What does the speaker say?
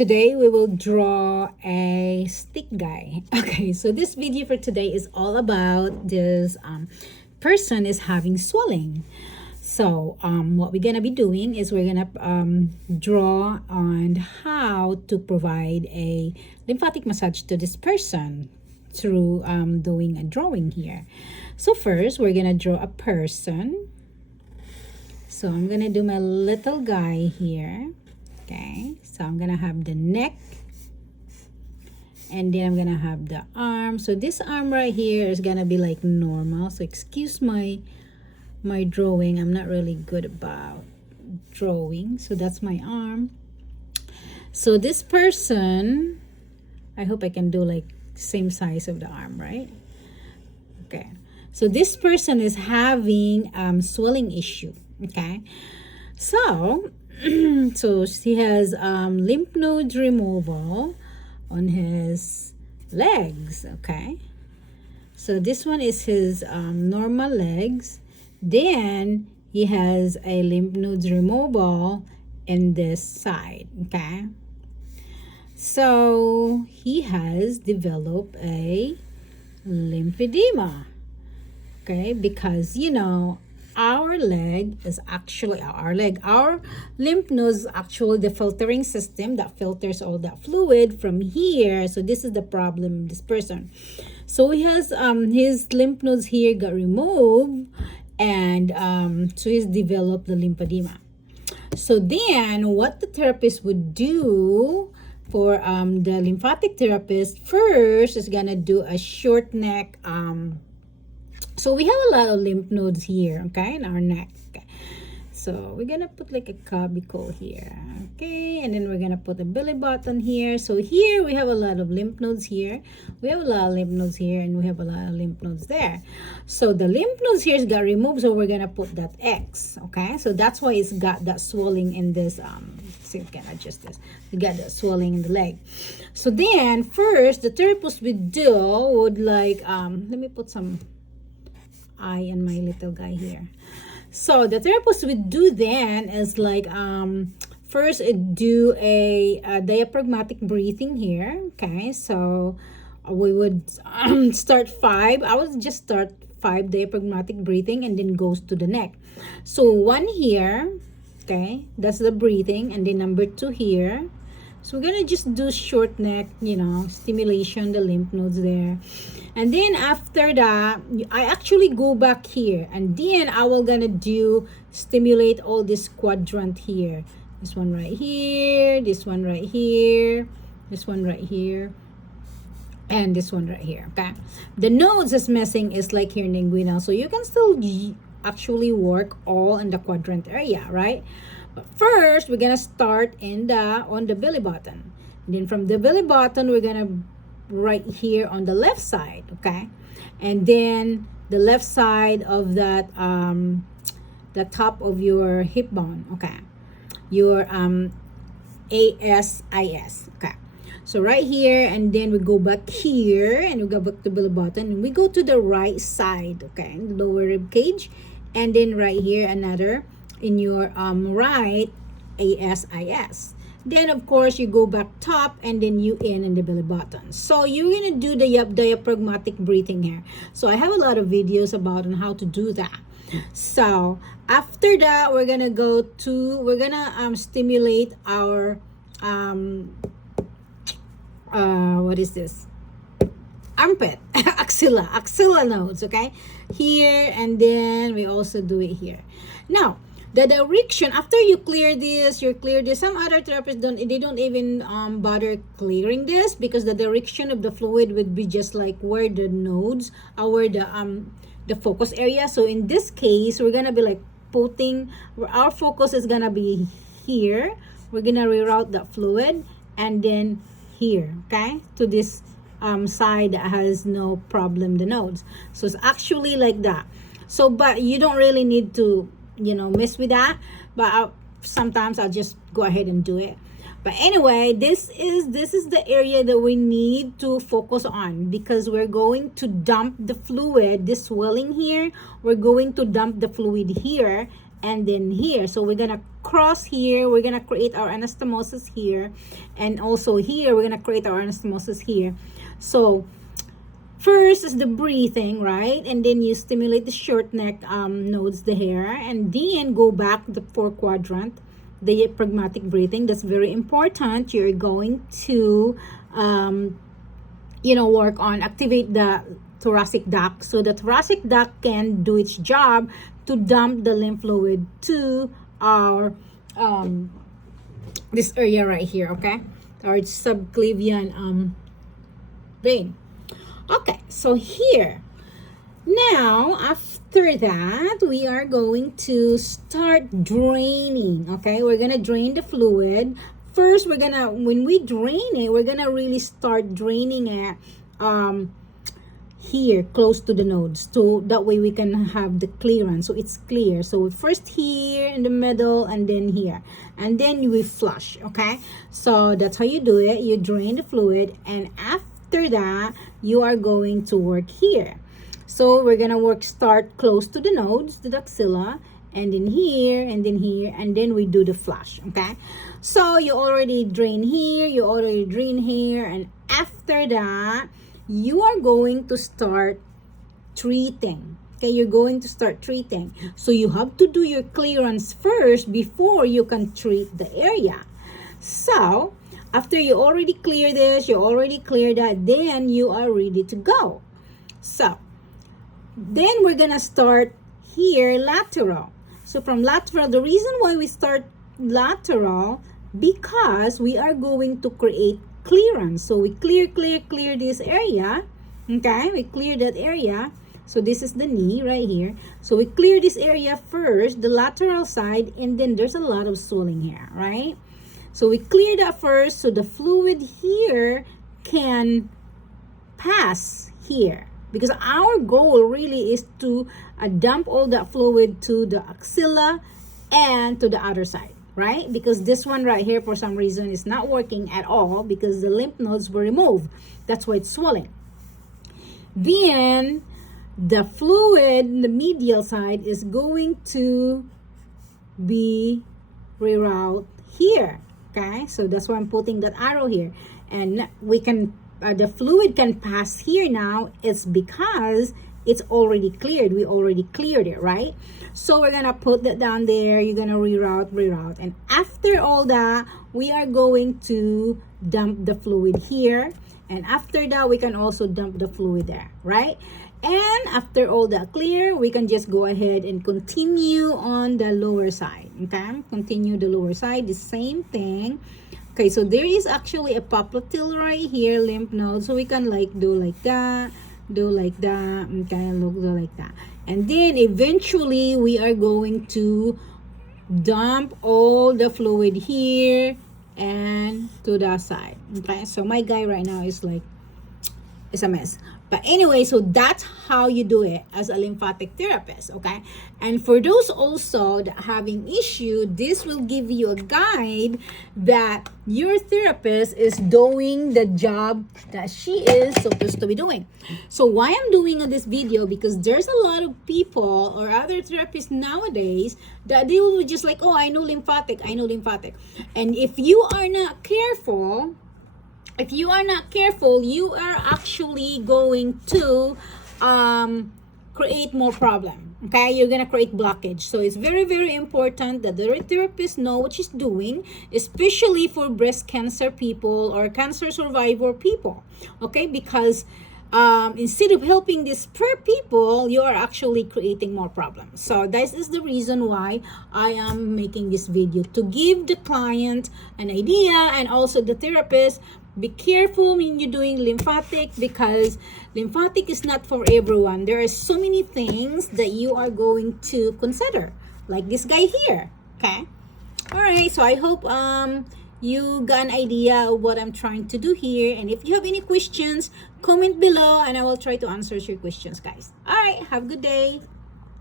Today we will draw a stick guy. Okay, so this video for today is all about this person is having swelling. So what we're gonna be doing is we're gonna draw on how to provide a lymphatic massage to this person through doing a drawing here. So first we're gonna draw a person. So I'm gonna do my little guy here. Okay, so I'm gonna have the neck, and then I'm gonna have the arm. So this arm right here is gonna be like normal. So excuse my drawing. I'm not really good about drawing. So that's my arm. So this person, I hope I can do like same size of the arm, right? Okay. So this person is having swelling issue. Okay. So so he has lymph nodes removal on his legs. Okay, so this one is his normal legs. Then he has a lymph nodes removal in this side. Okay, so he has developed a lymphedema. Okay, because our leg is actually our lymph nodes, actually the filtering system that filters all that fluid from here. So this is the problem, this person. So he has his lymph nodes here got removed, and so he's developed the lymphedema. So then what the therapist would do for the lymphatic therapist first is gonna do a short neck. So we have a lot of lymph nodes here, okay, in our neck. Okay. So we're gonna put like a clavicle here, okay, and then we're gonna put a belly button here. So here we have a lot of lymph nodes here. We have a lot of lymph nodes here, and we have a lot of lymph nodes there. So the lymph nodes here got removed, so we're gonna put that X, okay. So that's why it's got that swelling in this. See if I can adjust this. We got that swelling in the leg. So then first, the therapist would like let me put some eye and my little guy here. So the therapist would do then is like first do a diaphragmatic breathing here. Okay, so we would start 5. I would just start 5 diaphragmatic breathing and then goes to the neck. So 1 here, okay, that's the breathing, and then number 2 here. So we're gonna just do short neck, stimulation, the lymph nodes there. And then after that, I actually go back here, and then I will gonna do stimulate all this quadrant here. This one right here, this one right here, this one right here, and this one right here. Okay, the nodes is missing is like here in inguinal, so you can still actually work all in the quadrant area, right? But first we're gonna start on the belly button. And then from the belly button we're gonna right here on the left side, okay, and then the left side of that the top of your hip bone, okay, your ASIS, okay. So right here, and then we go back here, and we go back to belly button, and we go to the right side, okay, the lower rib cage, and then right here another in your right ASIS. Then of course you go back top, and then you in the belly button. So you're gonna do the diaphragmatic breathing here. So I have a lot of videos about on how to do that. So after that we're gonna stimulate our what is this, armpit axilla nodes, okay, here, and then we also do it here. Now the direction, after you clear this, some other therapists don't even bother clearing this, because the direction of the fluid would be just like where the nodes are, where the focus area. So in this case we're gonna be like putting, our focus is gonna be here. We're gonna reroute that fluid, and then here, okay, to this side that has no problem, the nodes. So it's actually like that. So but you don't really need to mess with that, but sometimes I'll just go ahead and do it. But anyway, this is the area that we need to focus on, because we're going to dump the fluid, this swelling here, we're going to dump the fluid here, and then here. So we're gonna cross here, we're gonna create our anastomosis here, and also here we're gonna create our anastomosis here. So first is the breathing, right? And then you stimulate the short neck nodes, the hair, and then go back to the 4 quadrant, the pragmatic breathing. That's very important. You're going to work on activate the thoracic duct, so the thoracic duct can do its job to dump the lymph fluid to our this area right here, okay, our subclavian vein. Okay, so here now, after that, we are going to start draining. Okay, we're gonna drain the fluid. First, when we drain it, we're gonna really start draining it here close to the nodes, so that way we can have the clearance, so it's clear. So first here in the middle, and then here, and then we flush. Okay, so that's how you do it. You drain the fluid, and after that you are going to work here. So we're gonna start close to the nodes, the axilla, and then here, and then here, and then we do the flush. Okay, so you already drain here, you already drain here, and after that you are going to start treating. Okay, you're going to start treating. So you have to do your clearance first before you can treat the area. So after you already clear this, you already clear that, then you are ready to go. So then we're gonna start here lateral. So from lateral, the reason why we start lateral, because we are going to create clearance. So we clear this area. Okay, we clear that area. So this is the knee right here. So we clear this area first, the lateral side, and then there's a lot of swelling here, right? So we clear that first, so the fluid here can pass here, because our goal really is to dump all that fluid to the axilla and to the other side, right? Because this one right here, for some reason, is not working at all because the lymph nodes were removed. That's why it's swelling. Then the fluid in the medial side is going to be reroute here. Okay, so that's why I'm putting that arrow here, and we can the fluid can pass here now. It's because it's already cleared. We already cleared it, right? So we're gonna put that down there. You're gonna reroute, and after all that, we are going to dump the fluid here, and after that we can also dump the fluid there, right? And after all that clear, we can just go ahead and continue on the lower side. Okay, continue the lower side, the same thing. Okay, so there is actually a popliteal right here, lymph node, so we can like do like that, okay, look, do like that, and then eventually we are going to dump all the fluid here and to the side. Okay, so my guy right now is like, it's a mess. But anyway, so that's how you do it as a lymphatic therapist, okay? And for those also that having issue, this will give you a guide that your therapist is doing the job that she is supposed to be doing. So why I'm doing this video, because there's a lot of people or other therapists nowadays that they will just like, oh, I know lymphatic. And if you are not careful, you are actually going to create more problem. Okay, you're gonna create blockage. So it's very, very important that the therapist know what she's doing, especially for breast cancer people or cancer survivor people. Okay, because instead of helping these poor people, you are actually creating more problems. So this is the reason why I am making this video, to give the client an idea, and also the therapist, be careful when you're doing lymphatic, because lymphatic is not for everyone. There are so many things that you are going to consider, like this guy here. Okay, all right, so I hope you got an idea of what I'm trying to do here, and if you have any questions, comment below and I will try to answer your questions, guys. All right, have a good day.